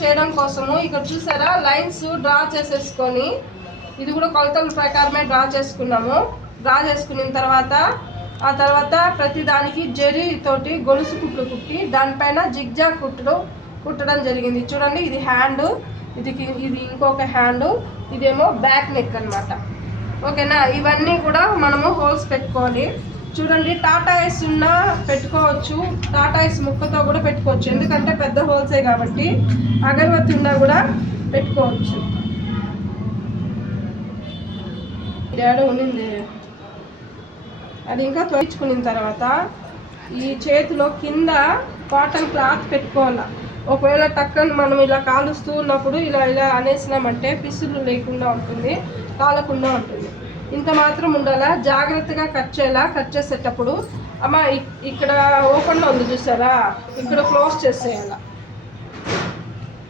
చేయడం కోసము ఇక్కడ చూసారా లైన్స్ డ్రా చేసేసుకొని ఇది కూడా కొలతల ప్రకారమే డ్రా చేసుకున్నాము. డ్రా చేసుకున్న తర్వాత ప్రతి దానికి జరీ తోటి గొలుసు కుట్లు కుట్టి దానిపైన జిగ్జాగ్ కుట్టడం జరిగింది. చూడండి, ఇది హ్యాండ్, ఇది ఇంకొక హ్యాండ్, ఇదేమో బ్యాక్ నెక్ అన్నమాట. ఓకేనా, ఇవన్నీ కూడా మనము హోల్స్ పెట్టుకోవాలి. చూడండి, టాటా ఐస్ ఉన్నా పెట్టుకోవచ్చు, టాటా ఐస్ ముక్కతో కూడా పెట్టుకోవచ్చు, ఎందుకంటే పెద్ద హోల్సే కాబట్టి. అగరబత్తి ఉన్నా కూడా పెట్టుకోవచ్చు. డాడీ ఉండింది అది ఇంకా తోయించుకున్న తర్వాత ఈ చేతిలో కింద కాటన్ క్లాత్ పెట్టుకోవాలి. ఒకవేళ టక్కని మనం ఇలా కాలుస్తూ ఉన్నప్పుడు ఇలా అనేసినామంటే పిసులు లేకుండా ఉంటుంది, కాలకుండా ఉంటుంది. ఇంత మాత్రం ఉండాలా. జాగ్రత్తగా కట్ చేసేటప్పుడు అమ్మ ఇక్కడ ఓపెన్లో ఉంది చూసారా, ఇక్కడ క్లోజ్ చేసేయాల.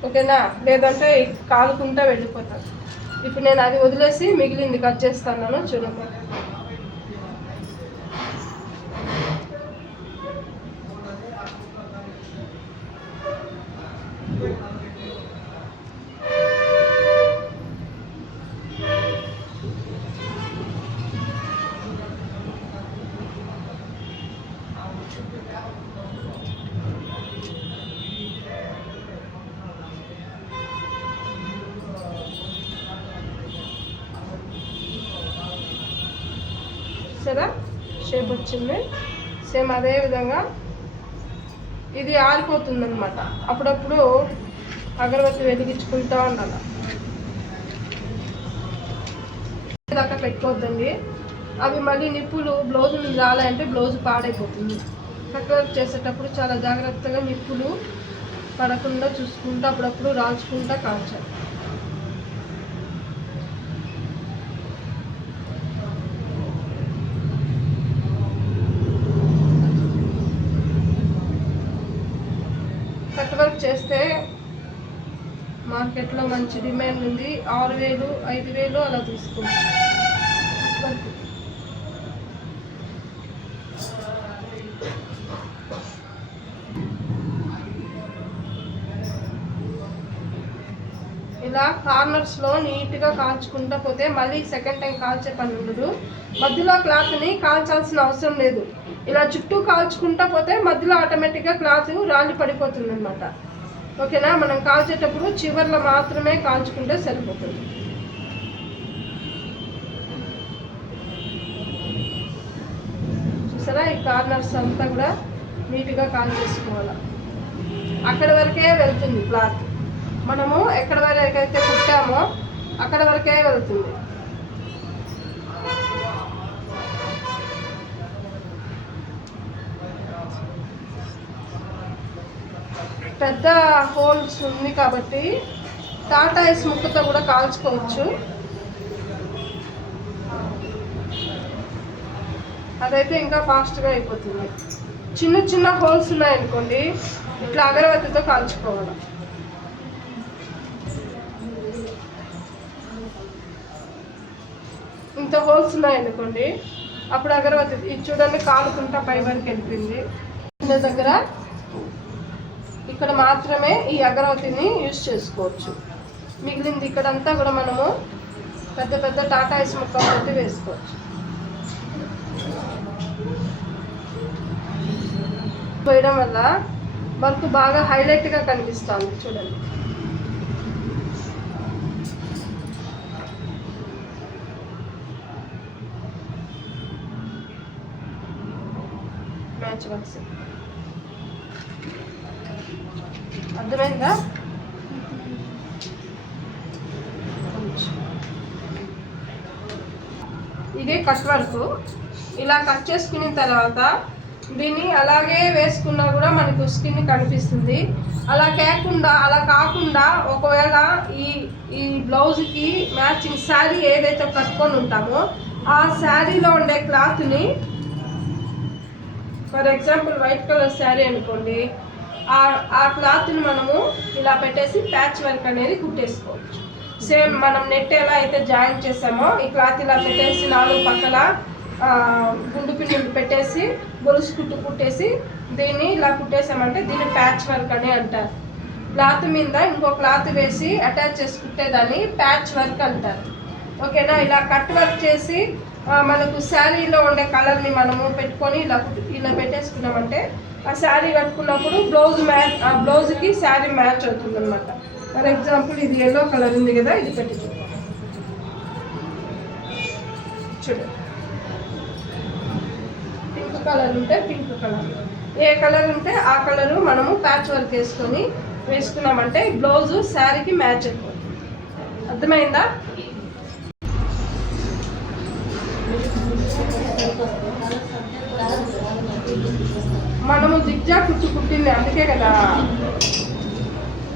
ఓకేనా, లేదంటే కాలుకుంటా వెళ్ళిపోతాను. ఇప్పుడు నేను అది వదిలేసి మిగిలింది కట్ చేస్తాను. చూడండి, సరే షేప్ వచ్చింది. సేమ్ అదే విధంగా ఇది ఆరిపోతుంది అనమాట. అప్పుడప్పుడు అగరబత్తి వెలిగించుకుంటూ ఉండాలి. దాకా పెట్టుకోవద్దండి, అవి మళ్ళీ నిప్పులు బ్లౌజ్ మీద రాలంటే బ్లౌజ్ పాడైపోతుంది. కట్ వర్క్ చేసేటప్పుడు చాలా జాగ్రత్తగా నిప్పులు పడకుండా చూసుకుంటూ అప్పుడప్పుడు రాల్చుకుంటూ కాల్చాలి. కట్ వర్క్ చేస్తే మార్కెట్లో మంచి డిమాండ్ ఉంది. 6,000 5,000 అలా తీసుకుంటాం. ఇలా కార్నర్స్లో నీట్గా కాల్చుకుంటూ పోతే మళ్ళీ సెకండ్ టైం కాల్చే పని ఉండదు. మధ్యలో క్లాత్ని కాల్చాల్సిన అవసరం లేదు. ఇలా చుట్టూ కాల్చుకుంటూ పోతే మధ్యలో ఆటోమేటిక్గా క్లాత్ రాలి పడిపోతుంది అన్నమాట. ఓకేనా, మనం కాల్చేటప్పుడు చివర్లో మాత్రమే కాల్చుకుంటే సరిపోతుంది. చూసారా, ఈ కార్నర్స్ అంతా కూడా నీట్గా కాల్చేసుకోవాలి. అక్కడి వరకే వెళ్తుంది క్లాత్. మనము ఎక్కడి వరకు అయితే కుట్టామో అక్కడ వరకే వెళ్తుంది. పెద్ద హోల్స్ ఉంది కాబట్టి టాటా ఐస్ ముక్కతో కూడా కాల్చుకోవచ్చు. అదైతే ఇంకా ఫాస్ట్గా అయిపోతుంది. చిన్న చిన్న హోల్స్ ఉన్నాయనుకోండి, ఇట్లా అగరబత్తితో కాల్చుకోవాలి. ఇంత హోల్స్ ఉన్నాయనుకోండి, అప్పుడు అగరబత్తి ఇది చూడండి కాలుకుంటా పై వరకు వెళ్ళిపోయింది. దగ్గర ఇక్కడ మాత్రమే ఈ అగరబత్తిని యూజ్ చేసుకోవచ్చు. మిగిలింది ఇక్కడంతా కూడా మనము పెద్ద పెద్ద టాటా ఐస్ ముక్కలు పెట్టి వేసుకోవచ్చు. వేయడం వల్ల వర్క్ బాగా హైలైట్గా కనిపిస్తుంది. చూడండి, మ్యాచ్ వర్క్స్ అర్థమైందా? ఇదే కట్ వర్క్. ఇలా కట్ చేసుకున్న తర్వాత దీన్ని అలాగే వేసుకున్నా కూడా మనకు స్కిన్ కనిపిస్తుంది. అలా కాకుండా ఒకవేళ ఈ బ్లౌజ్కి మ్యాచింగ్ శారీ ఏదైతే కట్టుకొని ఉంటామో ఆ శారీలో ఉండే క్లాత్ని, for example white colour sari అనుకోండి, ఆ క్లాత్ని మనము ఇలా పెట్టేసి ప్యాచ్ వర్క్ అనేది కుట్టేసుకోవచ్చు. సేమ్ మనం నెట్ ఎలా అయితే జాయిన్ చేసామో ఈ క్లాత్ ఇలా పెట్టేసి 4 పక్కల గుండు పిన్నులు పెట్టేసి గొలుసు కుట్టేసి దీన్ని ఇలా కుట్టేసామంటే దీన్ని ప్యాచ్ వర్క్ అని అంటారు. క్లాత్ మీద ఇంకో క్లాత్ వేసి అటాచ్ చేసి కుట్టేదాన్ని ప్యాచ్ వర్క్ అంటారు. ఓకేనా. ఇలా కట్ వర్క్ చేసి మనకు శారీలో ఉండే కలర్ని మనము పెట్టుకొని ఇలా పెట్టేసుకున్నామంటే ఆ శారీ కట్టుకున్నప్పుడు బ్లౌజ్కి శారీ మ్యాచ్ అవుతుంది అనమాట. ఫర్ ఎగ్జాంపుల్ ఇది ఎల్లో కలర్ ఉంది కదా, ఇది పెట్టి చూడు. పింక్ కలర్ ఉంటే పింక్ కలర్, ఏ కలర్ ఉంటే ఆ కలరు మనము ప్యాచ్ వర్క్ వేసుకున్నామంటే బ్లౌజు శారీకి మ్యాచ్ అయిపోతుంది. అర్థమైందా? మనము జిగ్జాగ్ కుట్టింది అందుకే కదా